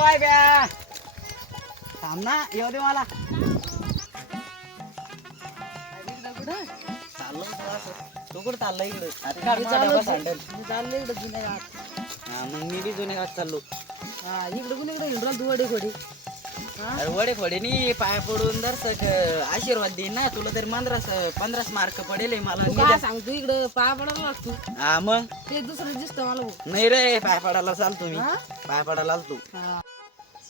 ब्या थांब ना येऊ दे मला. चाललो होतो असं. तू कुठं चालला इकडं अरे काढ माझा डबा सांडेल चालले इकडे जुन्या गावात. हा, मग मी बी जुन्या गावात चाललो. हा इकडे कुणी इकडे तू वडे खोडी. अरे वडे पाय पडून दर्शक आशीर्वाद देईन ना तुला तरी पंधरास पंधरास मार्क पडेल हे मला. तू काय सांगतो इकडे पाया पडायला लागतो. हा मग? ते दुसरं दिसतं मला. भाऊ नाही रे पाय पडायला चालतो मी हा? पाय पडायला तू. हा.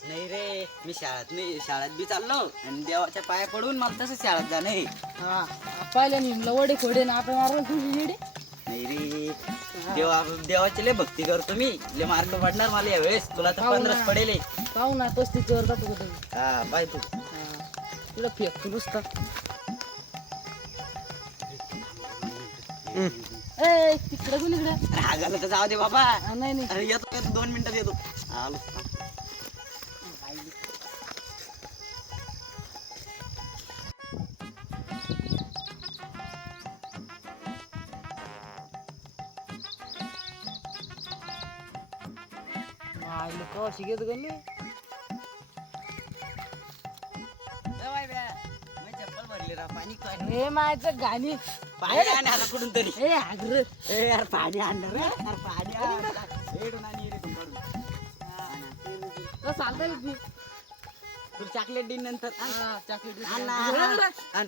नाही रे मी शाळेत नाही शाळेत बी चाललो आणि देवाच्या पाया पडून मला तसं शाळेत जाणं आहे. हा पाहिलं मी म्हणलं वडे खोडे ना आपण मारलं तुझी येडे नाही रे देवा देवाची लय भक्ती करतो मी. लय मार्क पडणार मला यावेळेस. तुला तर ना. पंधराच पडेल. पाहू ना पस्तीस वर जातो कुठे. हा पाय तू. तुला फेकतो नुसतं. ए तिकडे कोण इकडे? रागाला तर जाऊ दे बाबा. नाही नाही. अरे येतो येतो. दोन मिनिटात येतो. आलो. आईला कवा शिकेत का मी चप्पल भरली पाणी हे मायचं गाणी पाणी आण आता कुठून तरी ए आग्र ए यार पाणी आणलं रे यार पाणी आण एडून आणि इकडून काढून. हा ना. चालतंय मी तुला चॉकलेट दिन नंतर. हा चॉकलेट आण आण. आण.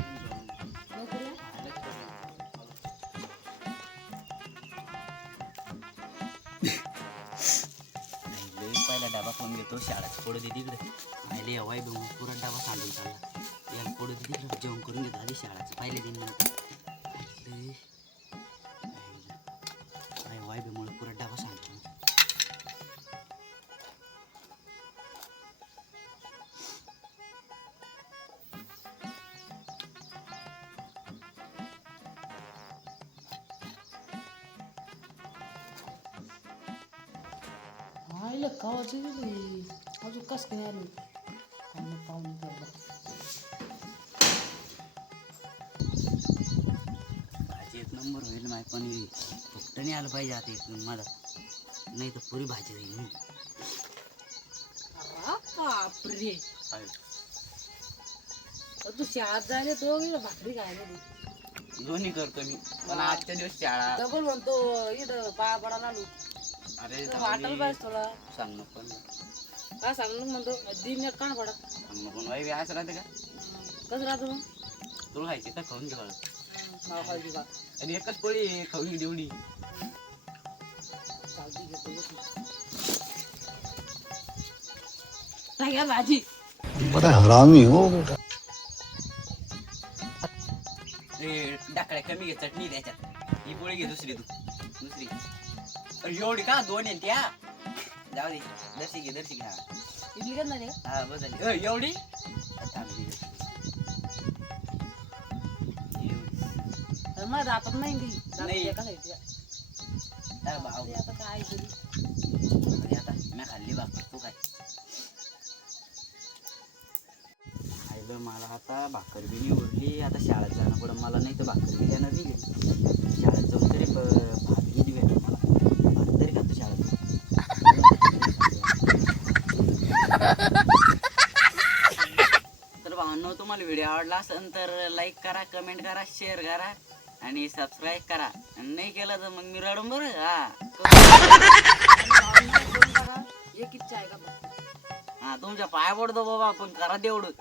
पहिला डबा खाऊन घेतो शाळेत पडू दे तिकडे पहिले हवाय बघून पुरा डबा सांडून चालला याला पडू दे तिकडे जेवण करून घेतो आधी शाळाचं पहिले दिन आईला कवाची गेली अजून कस काय आलो? आणि पाहून ठेवलं भाजी एक नंबर होईल माय पण फक्त नाही आलं पाहिजे आता इथून मला. नाही तर पुरी भाजी जाईल हं. अरे बापरे. अरे. तू शाळेत जायला तो भाकरी खायला तू दोन्ही करतो मी पण आजच्या दिवस शाळा. डबल म्हणतो इथं पाया पडायला आलो अरे तर वाटायला पाहिजे तुला. सांग नको पण. काय सांगू म्हणतो दिन कान पडत सांग नको वाई बी असं राहते का? कसं राहतो मग? तुला खायची तर खाऊन घे नाव खायची का आणि एकच पोळी आहे, खाऊन घे तेवढी चालती घेतो भाजी. बड़ा हरामी हो बेटा. ए, डाकड्या कमी घे चटणी त्याच्यात. ही पोळी घे दुसरी तू. दुसरी. एवढी का? दोन आहे त्या जाऊ दे दर्शी घे दर्शी घे हा. इडली करणार आहे? का हा बस झाली. एवढी? ही माझ्या दातात नाही ती दातात नाही. एका side च्या. अरे भाऊ. ते आता काय तरी आता. मी खाल्ली भाकर तू काय आईलं मला आता भाकर बी नाही उरली. आता शाळेत जाणं पडं मला नाही तर भाकर बी त्यानं दिली शाळेत जाऊन तरी ब- भात किती भेटेल मला भात तरी खातो शाळेत तर भावांनो तुम्हाला व्हिडिओ आवडला असेल तर लाईक करा कमेंट करा शेअर करा आणि सबस्क्राईब करा. नाही केलं तर मग मी रडून बरं हा. हा तुमच्या पाया पडतो बाबा पण करा तेवढं.